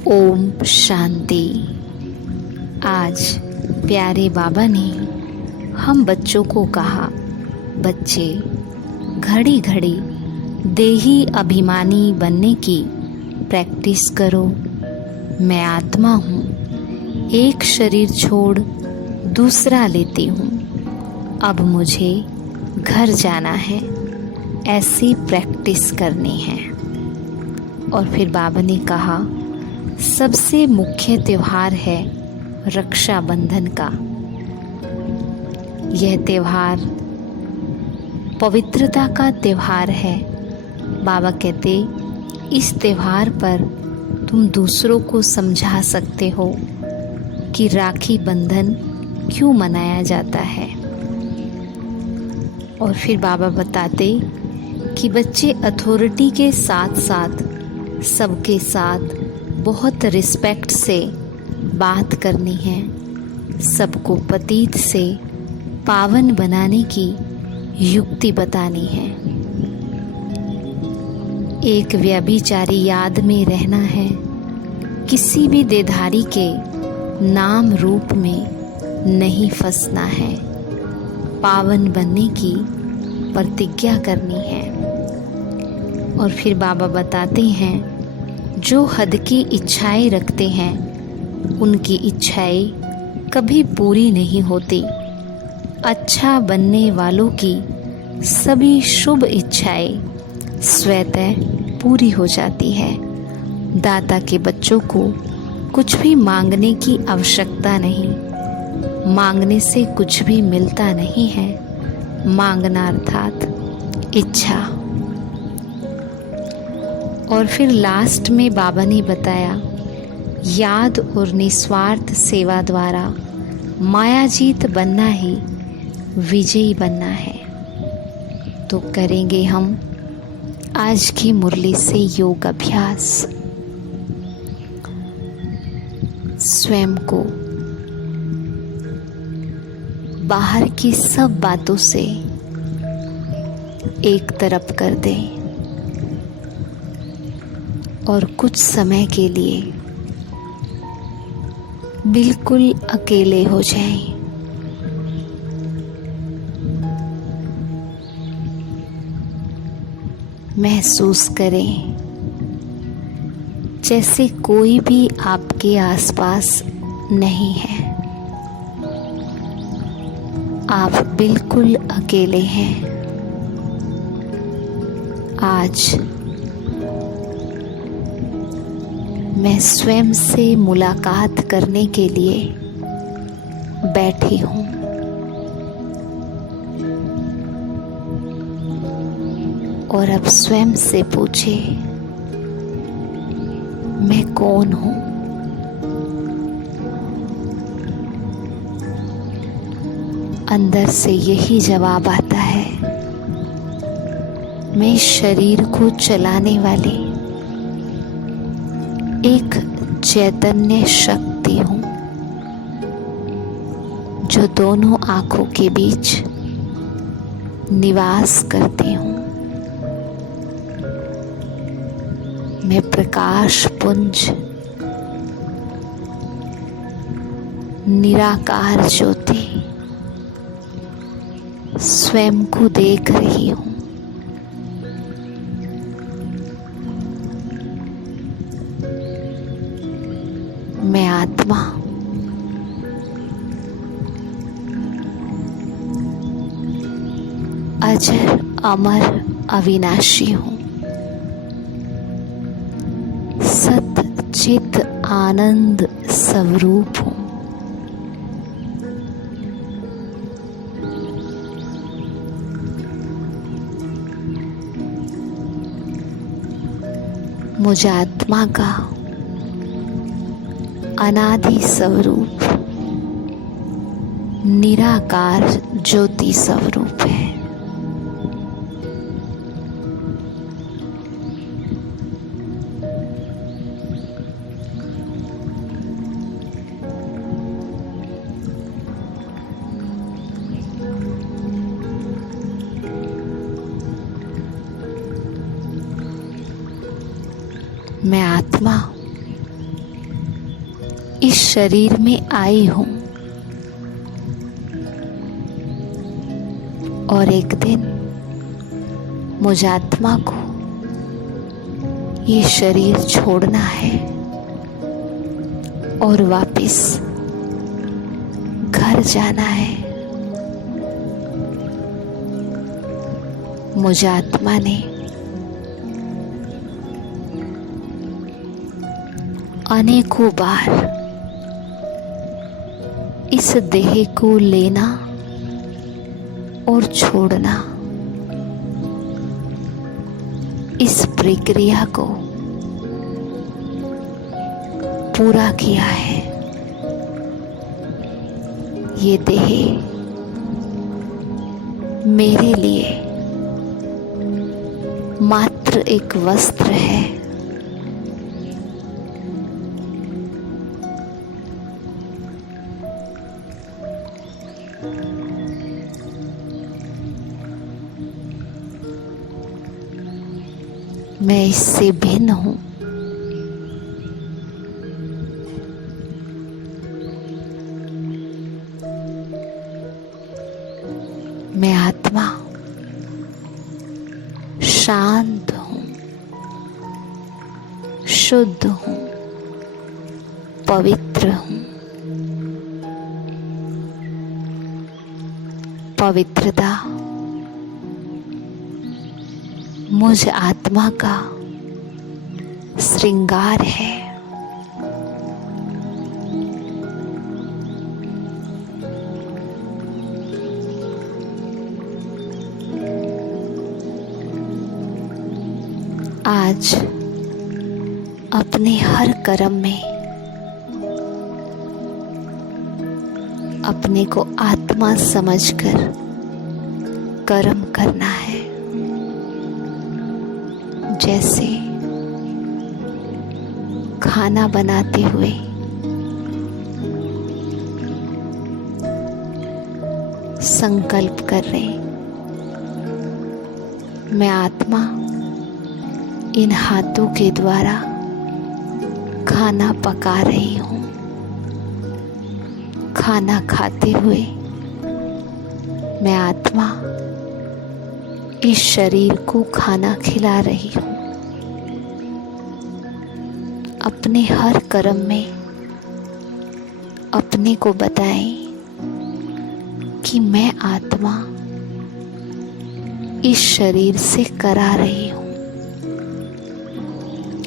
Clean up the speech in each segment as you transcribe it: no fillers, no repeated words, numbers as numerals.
ओम शांति। आज प्यारे बाबा ने हम बच्चों को कहा, बच्चे घड़ी घड़ी देही अभिमानी बनने की प्रैक्टिस करो। मैं आत्मा हूँ, एक शरीर छोड़ दूसरा लेती हूँ, अब मुझे घर जाना है, ऐसी प्रैक्टिस करनी है। और फिर बाबा ने कहा, सबसे मुख्य त्योहार है रक्षाबंधन का। यह त्योहार पवित्रता का त्योहार है। बाबा कहते, इस त्योहार पर तुम दूसरों को समझा सकते हो कि राखी बंधन क्यों मनाया जाता है। और फिर बाबा बताते कि बच्चे अथॉरिटी के साथ साथ सबके साथ बहुत रिस्पेक्ट से बात करनी है, सबको पतित से पावन बनाने की युक्ति बतानी है। एक व्यभिचारी याद में रहना है, किसी भी देधारी के नाम रूप में नहीं फंसना है, पावन बनने की प्रतिज्ञा करनी है। और फिर बाबा बताते हैं, जो हद की इच्छाएं रखते हैं उनकी इच्छाएं कभी पूरी नहीं होती। अच्छा बनने वालों की सभी शुभ इच्छाएं स्वतः पूरी हो जाती है। दाता के बच्चों को कुछ भी मांगने की आवश्यकता नहीं, मांगने से कुछ भी मिलता नहीं है। मांगना अर्थात इच्छा। और फिर लास्ट में बाबा ने बताया, याद और निस्वार्थ सेवा द्वारा मायाजीत बनना ही विजयी बनना है। तो करेंगे हम आज की मुरली से योग अभ्यास। स्वयं को बाहर की सब बातों से एक तरफ कर दें और कुछ समय के लिए बिल्कुल अकेले हो जाएं। महसूस करें जैसे कोई भी आपके आसपास नहीं है, आप बिल्कुल अकेले हैं। आज मैं स्वयं से मुलाकात करने के लिए बैठी हूँ। और अब स्वयं से पूछे, मैं कौन हूँ? अंदर से यही जवाब आता है, मैं शरीर को चलाने वाली एक चैतन्य शक्ति हूँ, जो दोनों आँखों के बीच निवास करती हूँ। मैं प्रकाश पुंज, निराकार ज्योति स्वयं को देख रही हूँ। मैं आत्मा अजर अमर अविनाशी हूँ। सत चित आनंद स्वरूप हूँ। मुझ आत्मा का अनादि स्वरूप निराकार ज्योति स्वरूप है। मैं आत्मा इस शरीर में आई हूं और एक दिन मुझ आत्मा को ये शरीर छोड़ना है और वापस घर जाना है। मुझ आत्मा ने अनेकों बार इस देह को लेना और छोड़ना, इस प्रक्रिया को पूरा किया है। ये देह मेरे लिए मात्र एक वस्त्र है। मैं इससे भिन्न हूं। मैं आत्मा शांत हूं, शुद्ध हूं, पवित्र हूं। पवित्रता मुझ आत्मा का श्रृंगार है। आज अपने हर कर्म में अपने को आत्मा समझकर कर्म करना है। जैसे खाना बनाते हुए संकल्प कर रहे, मैं आत्मा इन हाथों के द्वारा खाना पका रही हूँ। खाना खाते हुए मैं आत्मा इस शरीर को खाना खिला रही हूँ। अपने हर कर्म में अपने को बताएं कि मैं आत्मा इस शरीर से करा रही हूँ,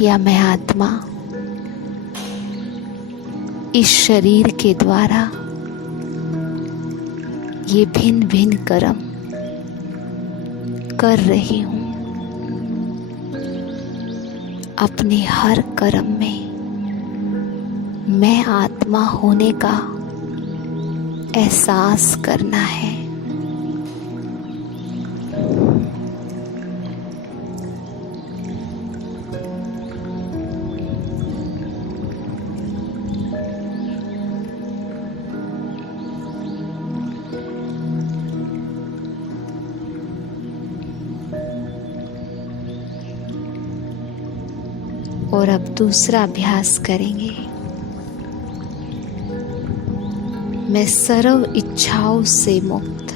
या मैं आत्मा इस शरीर के द्वारा ये भिन्न भिन्न कर्म कर रही हूँ। अपने हर कर्म में मैं आत्मा होने का एहसास करना है। और अब दूसरा अभ्यास करेंगे। मैं सर्व इच्छाओं से मुक्त,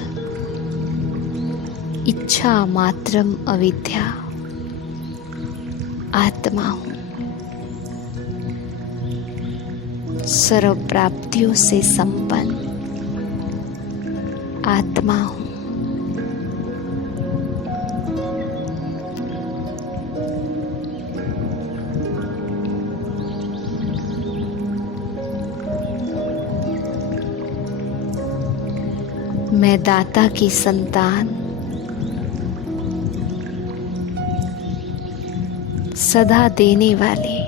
इच्छा मात्रम अविद्या आत्मा हूँ। सर्व प्राप्तियों से संपन्न आत्मा हूँ। मैं दाता की संतान, सदा देने वाली,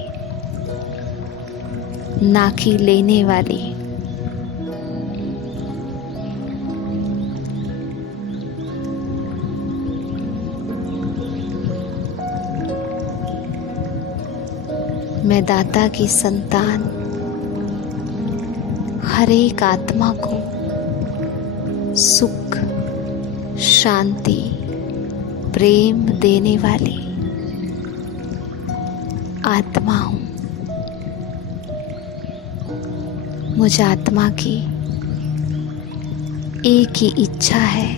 ना कि लेने वाली। मैं दाता की संतान हर एक आत्मा को सुख, शांति, प्रेम देने वाली आत्मा हूँ। मुझ आत्मा की एक ही इच्छा है,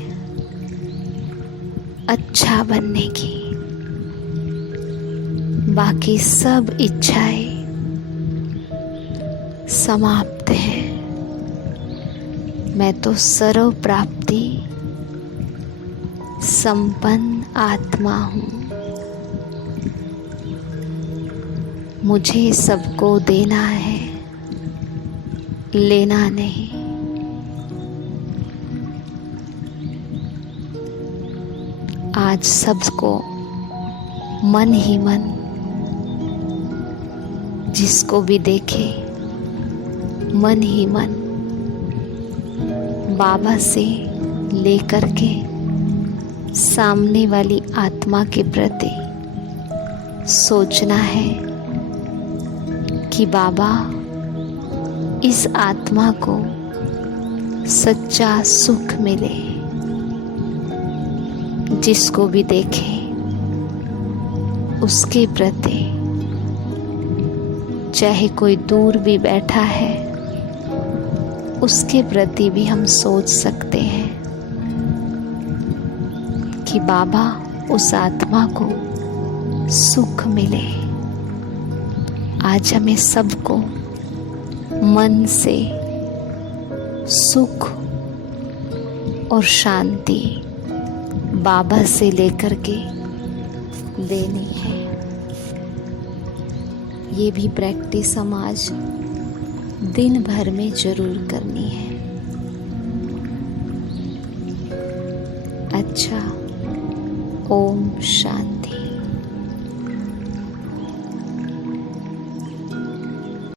अच्छा बनने की। बाकी सब इच्छाएं समाप्त है। मैं तो सर्व प्राप्ति संपन्न आत्मा हूँ। मुझे सबको देना है, लेना नहीं। आज सबको मन ही मन, जिसको भी देखे मन ही मन बाबा से लेकर के सामने वाली आत्मा के प्रति सोचना है कि बाबा इस आत्मा को सच्चा सुख मिले। जिसको भी देखे उसके प्रति, चाहे कोई दूर भी बैठा है, उसके प्रति भी हम सोच सकते हैं कि बाबा उस आत्मा को सुख मिले। आज हमें सबको मन से सुख और शांति बाबा से लेकर के देनी है। ये भी प्रैक्टिस हम आज दिन भर में जरूर करनी है। अच्छा, ओम शांति।